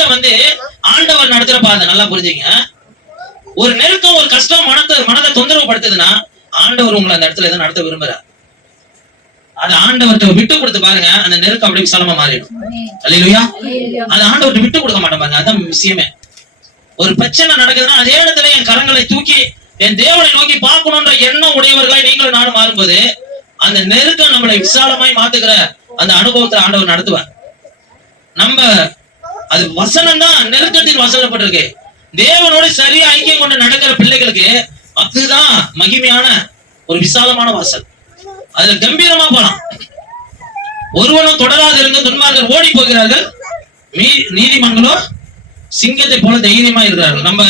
நெருக்கம் வந்து ஆண்டவர் நடத்துற பாதை நல்லா புரிஞ்சுங்க. ஒரு நெருக்கம் ஒரு கஷ்டம் மனத்தை மனதை தொந்தரவு படுத்துதுன்னா ஆண்டவர் உங்களை அந்த இடத்துல எதுவும் நடத்த விரும்புறார். அது ஆண்டவர்கிட்ட விட்டு கொடுத்து பாருங்க அந்த நெருக்கம் அப்படியே விசாலமா மாறிடும். அல்லையா அது ஆண்டவர்கிட்ட விட்டு கொடுக்க மாட்டேன் பாருங்க அதான் விஷயமே. ஒரு பிரச்சனை நடக்குதுன்னா அதே இடத்துல என் கரங்களை தூக்கி என் தேவனை நோக்கி பார்க்கணுன்ற எண்ணம் உடையவர்களாய் நீங்களும் நானும் மாறும்போது அந்த நெருக்கம் நம்மளை விசாலமாய் மாத்துக்கிற அந்த அனுபவத்தை ஆண்டவர் நடத்துவார். நம்ம அது வசனம் தான் நெருக்கத்தில் வசனப்பட்டிருக்கு தேவனோட சரியா ஐக்கியம் கொண்டு நடக்கிற பிள்ளைகளுக்கு அதுதான் மகிமையான ஒரு விசாலமான வாசல். அதுல கம்பீரமா போலாம். ஒருவனும் தொடராது இருந்து துன்மார்கள் ஓடி போகிறார்கள். மீ- சிங்கத்தை போல தைரியமா இருக்கிறார்கள். நம்ம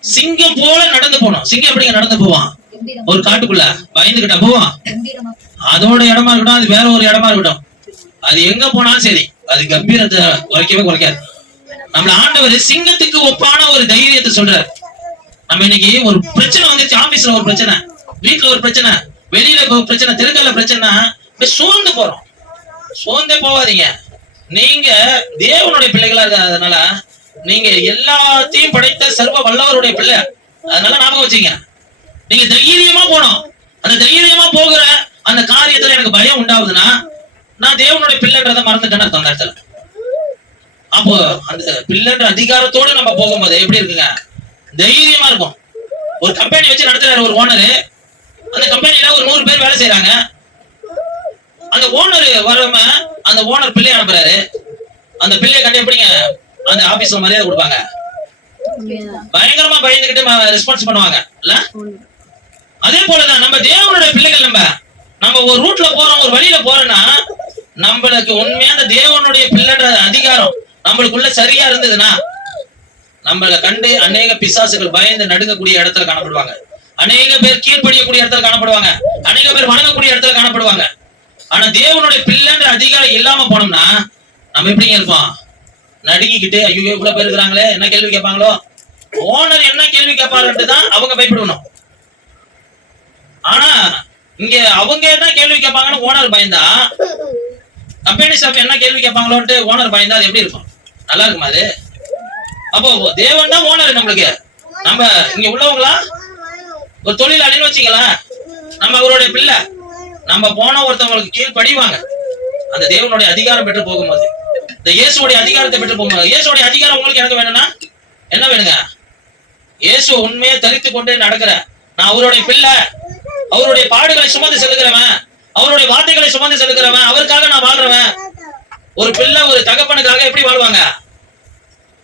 சிங்கம் போல நடந்து போனோம். சிங்கம் எப்படிங்க நடந்து போவான்? ஒரு காட்டுக்குள்ள பயந்துகிட்ட போவான். அதோட இடமா இருக்கட்டும் அது வேற ஒரு இடமா இருக்கட்டும். அது எங்க போனாலும் சரி. அது கம்பீரத்தை குறைக்கவே குறைக்காது. நம்மள ஆண்டவர் சிங்கத்துக்கு ஒப்பான ஒரு தைரியத்தை சொல்றாரு. நம்ம இன்னைக்கு ஒரு பிரச்சனை வந்துச்சு ஆபீஸ்ல ஒரு பிரச்சனை வீட்டுல ஒரு பிரச்சனை வெளியில ஒரு பிரச்சனை தெருக்கல்ல பிரச்சனை சோர்ந்து போறோம். சோர்ந்தே போவாதீங்க நீங்க தேவனுடைய பிள்ளைகளா இருக்கிறதுனால நீங்க எல்லாத்தையும் படைத்த சர்வ வல்லவருடைய பிள்ளை. அதனால ஞாபகம் வச்சுங்க. நீங்க தைரியமா போனோம் அந்த தைரியமா போகிற அந்த காரியத்துல எனக்கு பயம் உண்டாகுதுன்னா நான் தேவனுடைய பிள்ளைன்றத மறந்துட்டேன்னு அர்த்தம் அந்த இடத்துல. அப்போ அந்த பிள்ளைன்ற அதிகாரத்தோட நம்ம போகும்போது எப்படி இருக்குங்க? தைரியமா இருக்கும். ஒரு கம்பெனி வச்சு நடத்துறாரு ஒரு ஓனரு அந்த கம்பெனில ஒரு நூறு பேர் வேலை செய்யறாங்க அந்த ஓனர் வராம அந்த ஓனர் பிள்ளை அனுப்புறாரு. அந்த பிள்ளைய கண்டு எப்படிங்க? அந்த ஆபீஸ்ல மரியாதை கொடுப்பாங்க. பயங்கரமா பயந்துகிட்டு ரெஸ்பான்ஸ் பண்ணுவாங்க. இல்ல? அதே போலதான் நம்ம தேவனுடைய பிள்ளைகள் நம்ம நம்ம ஒரு ரூட்ல போறோம் ஒரு வழியில போறோம்னா நம்மளுக்கு உண்மையான தேவனுடைய பிள்ளைன்ற அதிகாரம் நம்மளுக்குள்ள சரியா இருந்ததுன்னா நம்மளை கண்டு அநேக பிசாசுகள் பயந்து நடுங்கக்கூடிய இடத்துல காணப்படுவாங்க. அநேக பேர் கீழ்ப்படியக்கூடிய இடத்துல காணப்படுவாங்க. அநேக பேர் வணங்கக்கூடிய இடத்துல காணப்படுவாங்க. ஆனா தேவனுடைய பிள்ளைன்ற அதிகாரம் இல்லாம போனோம்னா நம்ம எப்படிங்க இருப்போம்? நடுங்கிக்கிட்டு ஐயோ இவ்வளவு பேர் இருக்கிறாங்களே என்ன கேள்வி கேட்பாங்களோ? ஓனர் என்ன கேள்வி கேட்பாருன்ட்டு தான் அவங்க பயப்படணும். ஆனா இங்க அவங்க என்ன கேள்வி கேட்பாங்கன்னு ஓனர் பயந்தா கம்பெனி ஸ்டாஃப் என்ன கேள்வி கேட்பாங்களோன்ட்டு ஓனர் பயந்தா அது எப்படி இருக்கும்? நல்லா இருக்குமா அது? அப்போ தேவன் தான் ஓனர் நம்மளுக்கு. நம்ம இங்க உள்ளவங்களா? ஒரு தொழிலாளின்னு வச்சுக்கலாம் நம்ம அவருடைய பிள்ளை. நம்ம போன ஒருத்தவங்களுக்கு கீழ் படிவாங்க அந்த தேவனுடைய அதிகாரம் பெற்று போகும்போது. இந்த இயேசுடைய அதிகாரத்தை பெற்று போகும்போது. இயேசுடைய அதிகாரம் உங்களுக்கு எனக்கு வேணும்னா என்ன வேணுங்க? இயேசு உண்மையை தரித்து கொண்டே நடக்கிற நான் அவருடைய பிள்ளை. அவருடைய பாடுகளை சுமந்து செலுக்கிறவன் அவருடைய வார்த்தைகளை சுமந்து செலுக்கிறவன் அவருக்காக நான் வாழ்றவன். ஒரு பிள்ளை ஒரு தகப்பனுக்காக எப்படி வாழ்வாங்க?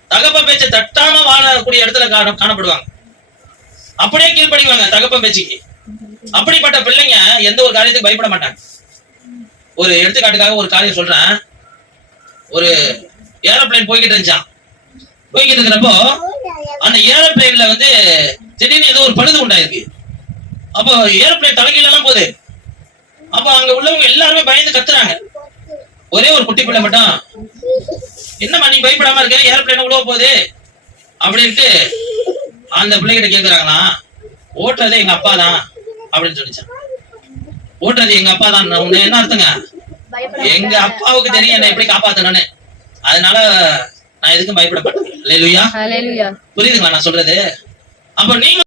தகப்ப பேச்சை தட்டாம வாழக்கூடிய இடத்துல காண- காணப்படுவாங்க. அப்படியே கீழ்படிவாங்க தகப்ப பேச்சுக்கு. அப்படிப்பட்ட பிள்ளைங்க எந்த ஒரு காரியத்துக்கு பயப்பட மாட்டாங்க. ஒரு எடுத்துக்காட்டுக்காக ஒரு காரியம் சொல்றேன். ஒரு ஏரோப்ளேன் போய்கிட்டு இருந்துச்சான் போய்கிட்டு இருக்கிறப்போ அந்த ஏரோப்ளேன்ல வந்து திடீர்னு ஏதோ ஒரு பழுது உண்டாயிருக்கு. அப்போ ஏரோப்ளேன் தலைகீழெல்லாம் போகுது. அப்போ அங்க உள்ளவங்க எல்லாருமே பயந்து கத்துறாங்க. ஒரே ஒரு குட்டி பிள்ளை மட்டும். என்னம்மா நீ பயப்படாம இருக்க? ஏரோப்ளேன் உள்ள போகுது. அப்படின்ட்டு அந்த பிள்ளைகிட்ட கேக்குறாங்களாம் ஓட்டுறதே எங்க அப்பா தான் அப்படின்னு சொல்லிச்சான். ஓட்டுறது எங்க அப்பா தான். உன்னை என்ன அர்த்தங்க? எங்க அப்பாவுக்கு தெரியும் என்ன எப்படி காப்பாத்தணும்னு. அதனால நான் எதுக்கும் பயப்பட மாட்டேன். இல்லையா Hallelujah. புரியுதுங்களா நான் சொல்றது? அப்ப நீங்க